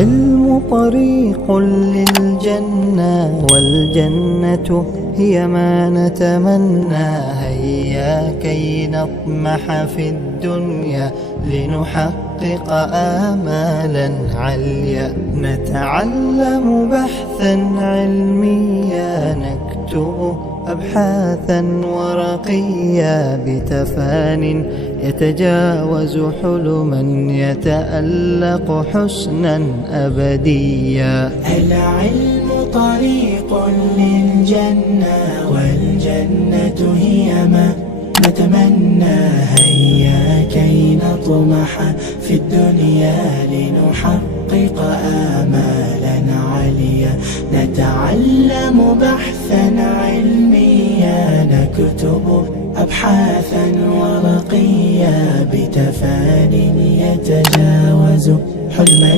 العلم طريق للجنة، والجنة هي ما نتمنى. هيا كي نطمح في الدنيا لنحقق آمالا عليا. نتعلم بحثا علميا، نكتب أبحاثا ورقيا، بتفان يتجاوز حلما، يتألق حسنا أبديا. العلم طريق للجنة، والجنة هي ما نتمنى. هيا كي نطمح في الدنيا لنحقق آمالا عليا. نتعلم بحثا علميا، نكتب أبحاثا ورقيا، بتفان يتجاوز حلما